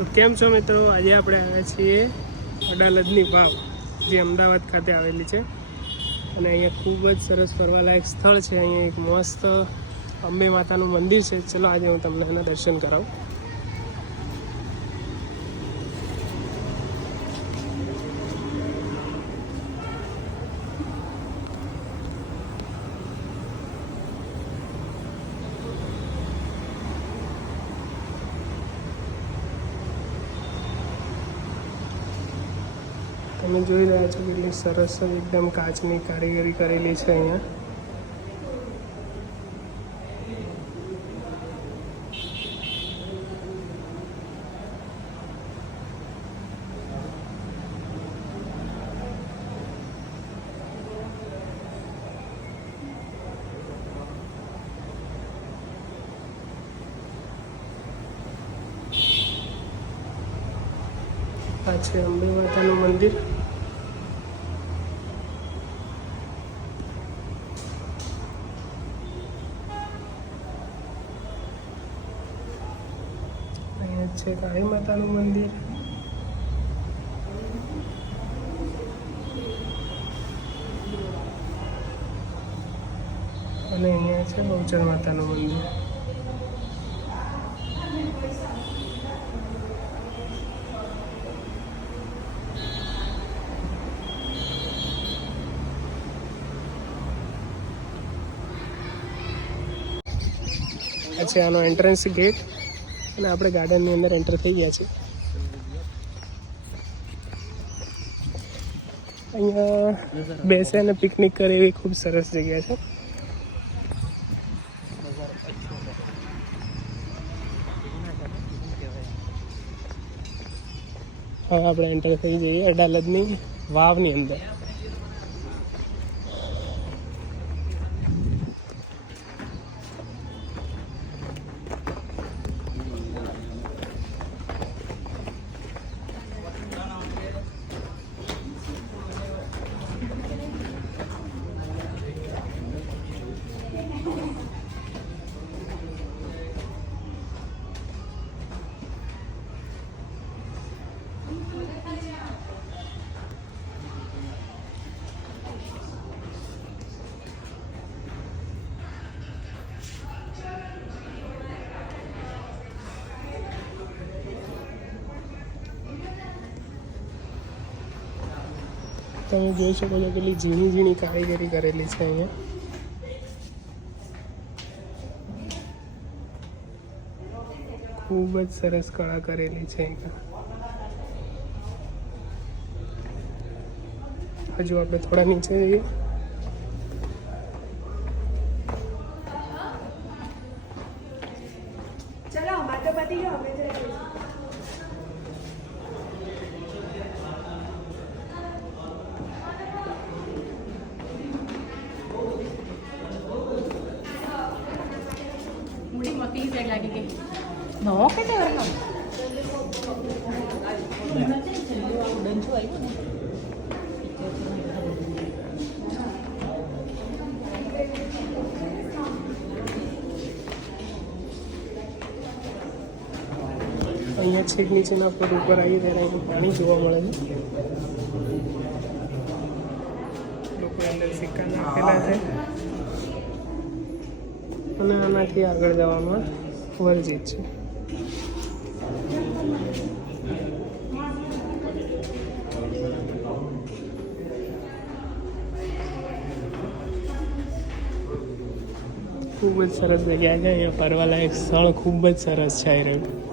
તો કેમ છો મિત્રો? આજે આપણે આવ્યા છીએ અડાલજની વાવ, જે અમદાવાદ ખાતે આવેલી છે. અને અહીંયા ખૂબ જ સરસ ફરવાલાયક સ્થળ છે. અહીંયા એક મસ્ત અંબે માતાનું મંદિર છે. ચલો આજે હું તમને એના દર્શન કરાવું. તમે જોઈ રહ્યા છો કેટલી સરસ એકદમ કાચની કારીગરી કરેલી છે અહીંયા. છે અંબે માતાનું મંદિર. અહીંયા છે કાળી માતાનું મંદિર. અને અહીંયા છે બહુચર માતાનું મંદિર. આ છે આનો એન્ટ્રન્સ ગેટ અને આપણે ગાર્ડનની અંદર એન્ટર થઈ ગયા છીએ. અહીંયા બેસે અને પિકનિક કરે એવી ખૂબ સરસ જગ્યા છે. હવે આપણે એન્ટર થઈ જઈએ અડાલજની વાવની અંદર. તમે જોઈ શકો છો કેટલી ઝીણી ઝીણી કારીગરી કરેલી છે અહીંયા. ખૂબ જ સરસ કળા કરેલી છે હજુ આપણે થોડા નીચે જઈએ. നോക്കട്ടെ വരണം અહીંયા છેક નીચેના પર ઉપર આવી ત્યારે એનું પાણી જોવા મળે છે. લોકો અંદર સિક્કા નાખેલા છે. અને આનાથી આગળ જવામાં વર્જિત છે. ખૂબ જ સરસ જગ્યા છે. અહીંયા ફરવાલાયક સ્થળ ખૂબ જ સરસ છે રહ્યું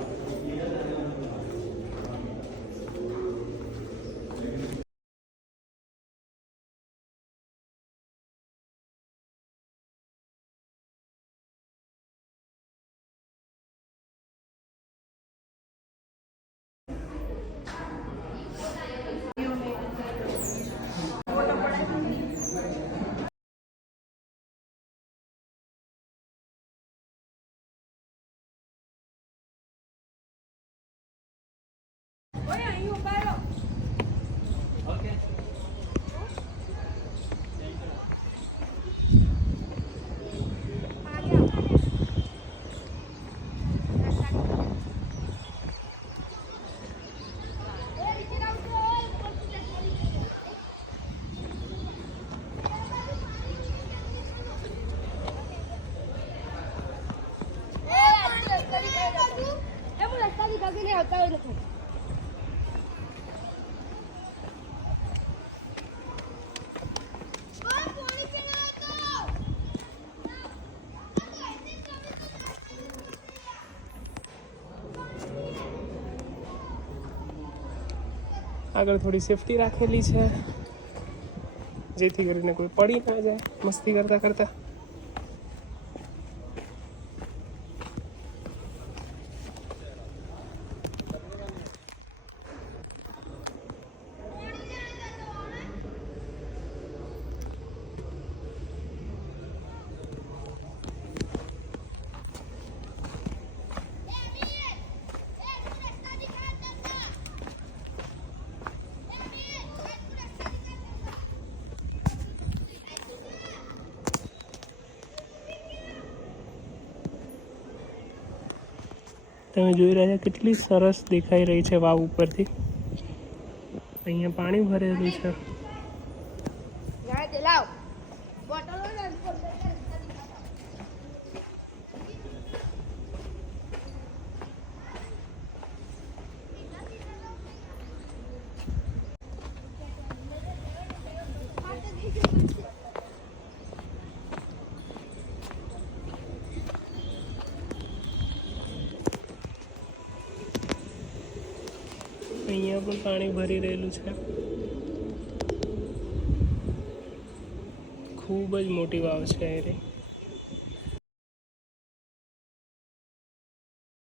hay un આગળ થોડી સેફટી રાખેલી છે. જેથી કરીને કોઈ પડી ના જાય. મસ્તી કરતા કરતા. તમે જોઈ રહ્યા છો કેટલી સરસ દેખાઈ રહી છે વાવ ઉપરથી. અહીંયા પાણી ભરેલું છે. અહીંયા પણ પાણી ભરી રહેલું છે. ખૂબ જ મોટી વાવ છે એ